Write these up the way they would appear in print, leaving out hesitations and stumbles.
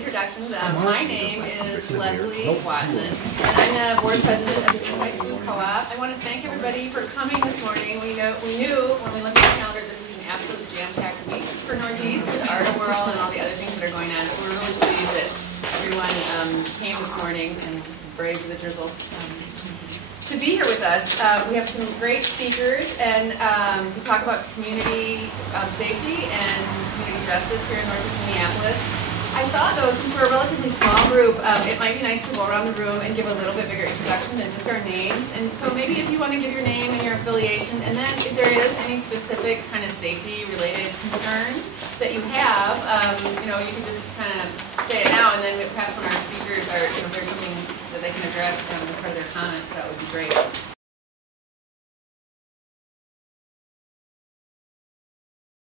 introductions. My name is Leslie Watson, and I'm the board president of the Eastside Food Co-op. I want to thank everybody for coming this morning. We knew when we looked at the calendar this is an absolute jam-packed week for Northeast with Art Whirl and all the other things that are going on. So we're really pleased that everyone came this morning and braved the drizzle to be here with us. We have some great speakers and to talk about community safety and community justice here in Northeast Minneapolis. I thought, though, since we're a relatively small group, it might be nice to go around the room and give a little bit bigger introduction than just our names. And so maybe if you want to give your name and your affiliation, and then if there is any specific kind of safety-related concern that you have, you can just kind of say it now, and then perhaps when our speakers are, if there's something that they can address as part of their comments, that would be great.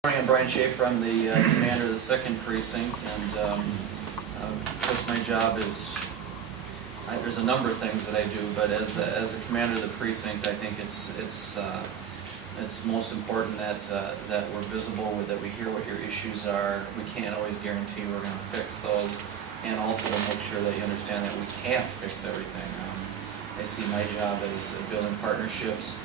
I'm Brian Schaefer. I'm the commander of the 2nd Precinct, and of course my job is, there's a number of things that I do, but as a commander of the precinct, I think it's most important that we're visible, that we hear what your issues are. We can't always guarantee we're going to fix those, and also to make sure that you understand that we can't fix everything. I see my job as building partnerships,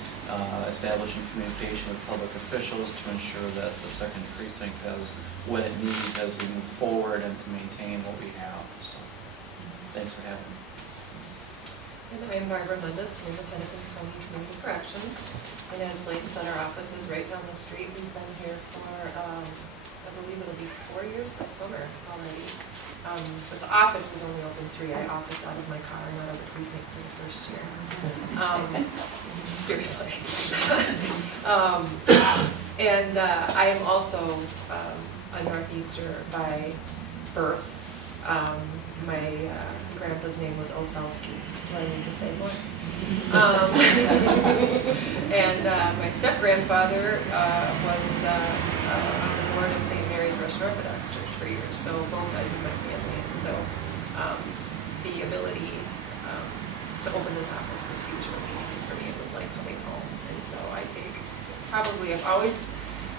establishing communication with public officials to ensure that the 2nd Precinct has what it needs as we move forward and to maintain what we have. So, thanks for having me. And I'm Barbara Mundus, I'm the Hennepin County Community Corrections. And as Blake said, our office is right down the street. We've been here for, I believe it'll be 4 years this summer already. But the office was only open 3. I officed out of my car and out of the precinct for the first year. Seriously. And I am also a Northeaster by birth. My grandpa's name was Oselski. Do I need to say more? And my step-grandfather was on the board of St. Mary's Restorative Church for years, so both sides of my family. And so the ability to open this office was huge for me, because for me it was like coming home. And so I've always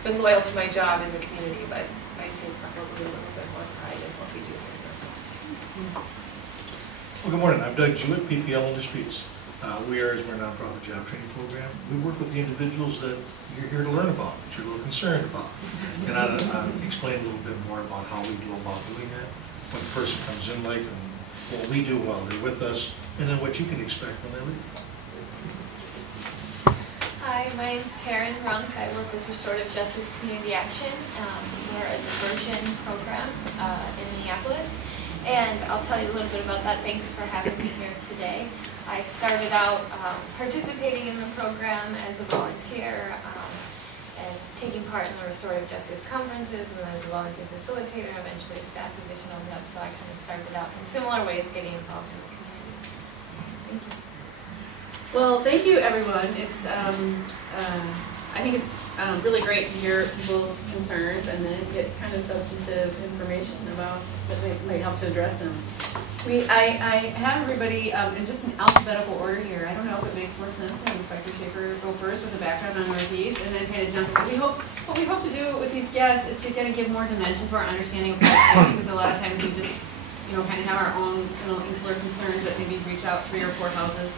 been loyal to my job in the community, but I take probably a little bit more pride in what we do here in Northeast. Well, good morning. I'm Doug Jewett, PPL Industries. We're a nonprofit job training program. We work with the individuals that you're here to learn about, that you're a little concerned about. And I'll explain a little bit more about how we do about doing that. When a person comes in, like, and what we do while they're with us, and then what you can expect when they leave. Hi, my name's Taryn Runk. I work with Restorative Justice Community Action. We're a diversion program in Minneapolis. And I'll tell you a little bit about that. Thanks for having me here today. I started out participating in the program as a volunteer and taking part in the restorative justice conferences, and then as a volunteer facilitator, eventually a staff position opened up, so I kind of started out in similar ways getting involved in the community. Thank you. Well, thank you, everyone. It's I think it's really great to hear people's concerns and then get kind of substantive information about that might help to address them. I have everybody in just an alphabetical order here. I don't know if it makes more sense to have Inspector Schaefer go first with a background on Northeast, and then kind of jump in. What we hope to do with these guests is to kind of give more dimension to our understanding of policy, because a lot of times we just kind of have our own insular concerns that maybe reach out 3 or 4 houses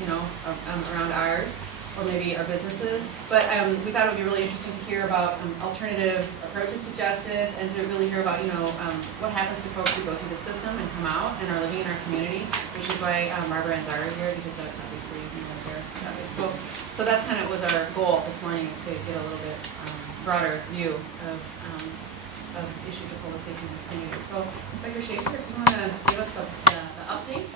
around ours, or maybe our businesses. But we thought it would be really interesting to hear about alternative approaches to justice, and to really hear about what happens to folks who go through the system and come out and are living in our community, which is why Barbara and Zara are here, because that's obviously their job. So that's kind of was our goal this morning, is to get a little bit broader view of issues of public safety in the community. So, Inspector Schaefer, if you want to give us the update,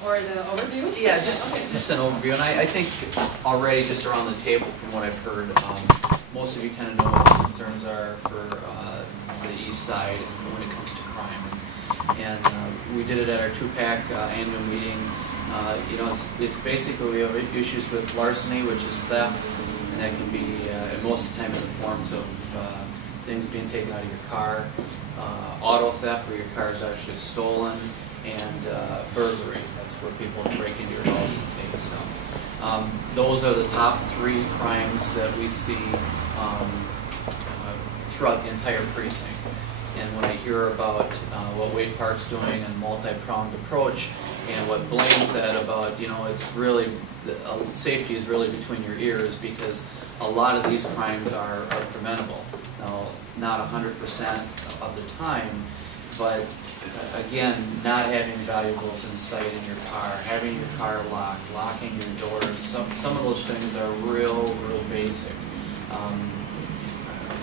or the overview? Yeah, just an overview. And I think already, just around the table, from what I've heard, most of you kind of know what the concerns are for the East Side when it comes to crime. And we did it at our 2-pack annual meeting. It's basically, we have issues with larceny, which is theft, and that can be most of the time in the forms of things being taken out of your car, auto theft where your car is actually stolen, and burglary. That's where people break into your house and take stuff. Those are the top 3 crimes that we see throughout the entire precinct. And when I hear about what Wade Park's doing and multi-pronged approach, and what Blaine said about, it's really, safety is really between your ears, because a lot of these crimes are preventable. Now, not 100% of the time, but again, not having valuables in sight in your car, having your car locked, locking your doors, some of those things are real basic.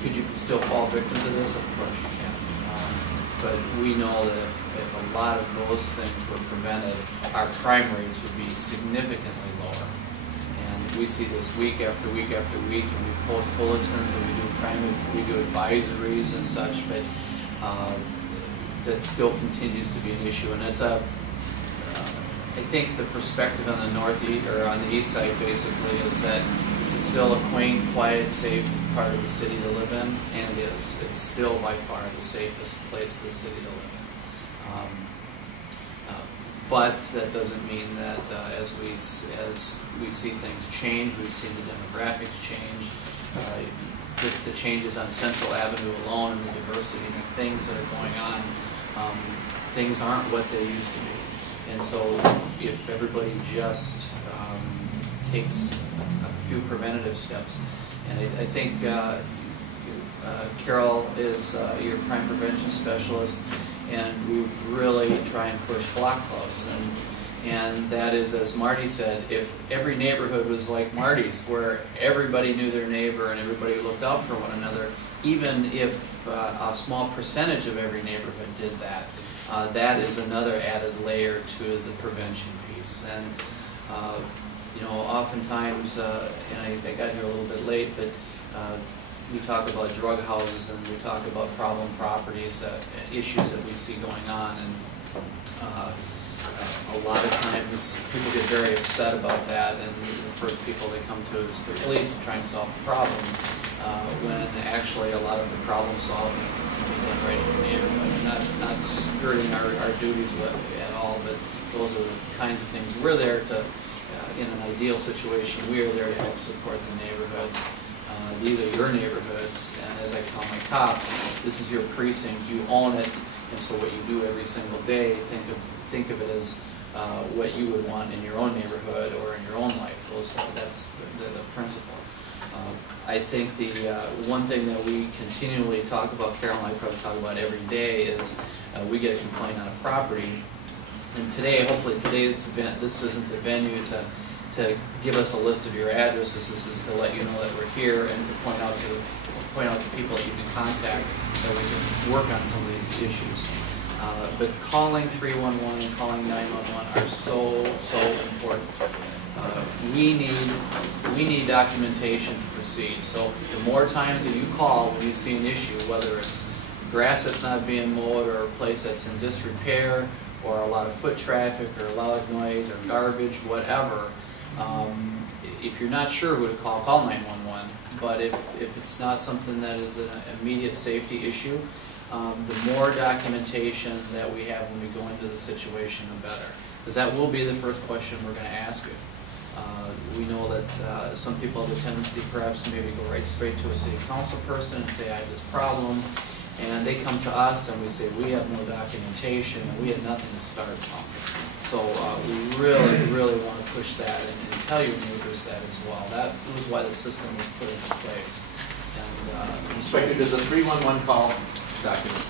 Could you still fall victim to this? Of course you can. But we know that if a lot of those things were prevented, our crime rates would be significantly lower. And we see this week after week after week, and we post bulletins and we do advisories and such, but that still continues to be an issue. And it's I think the perspective on the northeast or on the east side basically is that this is still a quaint, quiet, safe part of the city to live in, and it is. It's still by far the safest place of the city to live in. But that doesn't mean that as we see things change, we've seen the demographics change, just the changes on Central Avenue alone and the diversity and the things that are going on, things aren't what they used to be. And so if everybody just takes a few preventative steps, and I think Carol is your crime prevention specialist, and we really try and push block clubs. And that is, as Marty said, if every neighborhood was like Marty's, where everybody knew their neighbor and everybody looked out for one another, even if a small percentage of every neighborhood did that, that is another added layer to the prevention piece. And oftentimes, and I got here a little bit late, but we talk about drug houses and we talk about problem properties, issues that we see going on, and a lot of times people get very upset about that, and the first people they come to is the police to try and solve the problem, when actually a lot of the problem solving can be done right in the neighborhood, and not skirting our duties at all, but those are the kinds of things we're there to, in an ideal situation, we are there to help support the neighborhoods. These are your neighborhoods, and as I tell my cops, this is your precinct, you own it, and so what you do every single day, think of it as what you would want in your own neighborhood or in your own life. That's the principle. I think the one thing that we continually talk about, Carol and I probably talk about every day, is we get a complaint on a property, and today, hopefully today, this isn't the venue to give us a list of your addresses. This is to let you know that we're here and to point out to people that you can contact, that we can work on some of these issues. But calling 311 and calling 911 are so important. We need documentation to proceed. So the more times that you call when you see an issue, whether it's grass that's not being mowed or a place that's in disrepair, or a lot of foot traffic, or a lot of noise, or garbage, whatever, if you're not sure who to call 911. But if it's not something that is an immediate safety issue, the more documentation that we have when we go into the situation, the better. Because that will be the first question we're going to ask you. We know that some people have a tendency perhaps to maybe go right straight to a city council person and say, I have this problem. And they come to us and we say, we have no documentation and we have nothing to start from. So we really want to push that and tell your neighbors that as well. That was why the system was put into place. And Inspector, does a 311 call document?